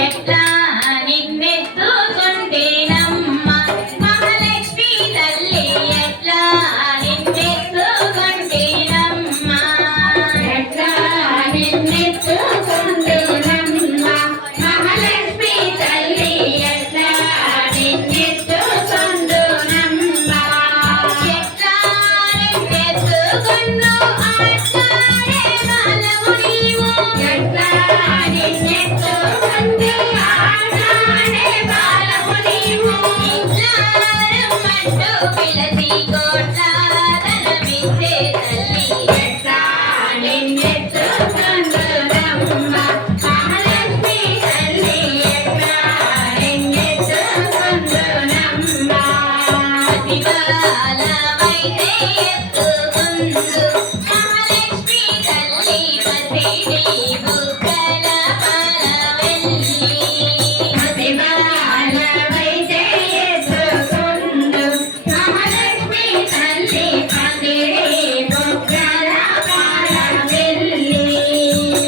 ఎట్లా నిన్నెత్తుకుంటేనమ్మ మహాలక్ష్మి తల్లి ఎట్లా నిన్నెత్తుకుంటేనమ్మ ఎట్లా నిన్నెత్తుకుంటేనమ్మ మహాలక్ష్మి తల్లి ఎట్లా నిన్నెత్తుకుంటేనమ్మ ఎట్లా నిన్నెత్తుకుంటూ ఆచారే బాలము నీవు ఎట్లా నిన్నెత్తుకుంటూ ఆచారే బాలము నీవు ఇంట్లారమ్మంటూ పిలసి కోట్లాదనమిచ్చే తల్లి ఎట్లా నిన్నెత్తుకుంటూనమ్మ మహాలక్ష్మి తల్లి ఎట్లా నిన్నెత్తుకుంటూనమ్మ పసిబాలవైతే ఎత్తుకుందు మహాలక్ష్మి తల్లి పసిడి బుగ్గల పాలవెల్లి పసిబాలవైతే ఎత్తుకుందు మహాలక్ష్మి తల్లి పసిడి బుగ్గల పాలవెల్లి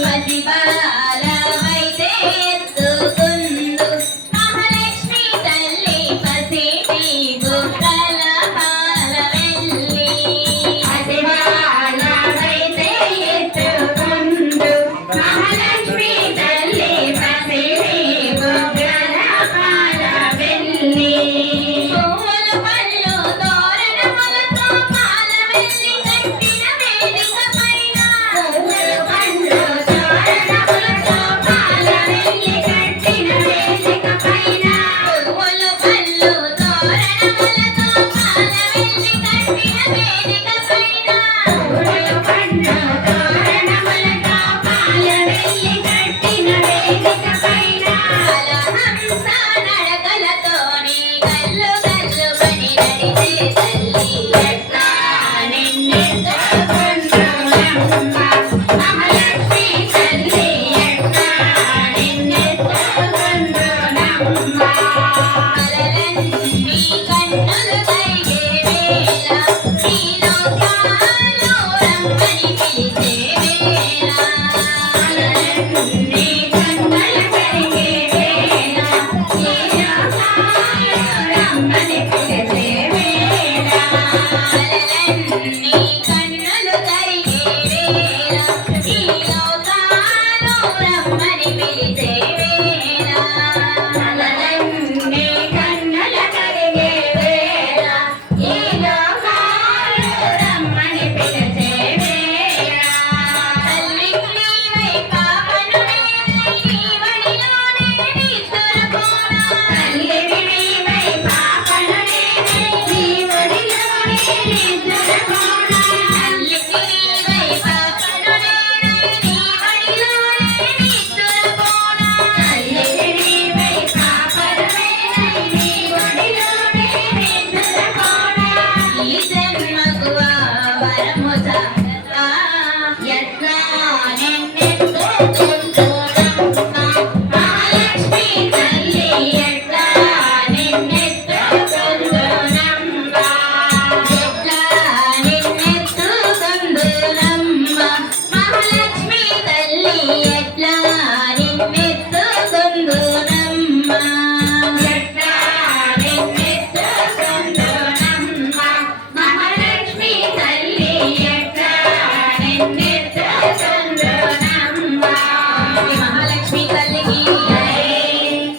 పసిబాలవైతే ఎత్తుకుందు మహాలక్ష్మి తల్లి పసిడి బుగ్గల పాలవెల్లి పసిబాలవైతే ఎత్తుకుందు మహాలక్ష్మి తల్లి పసిడి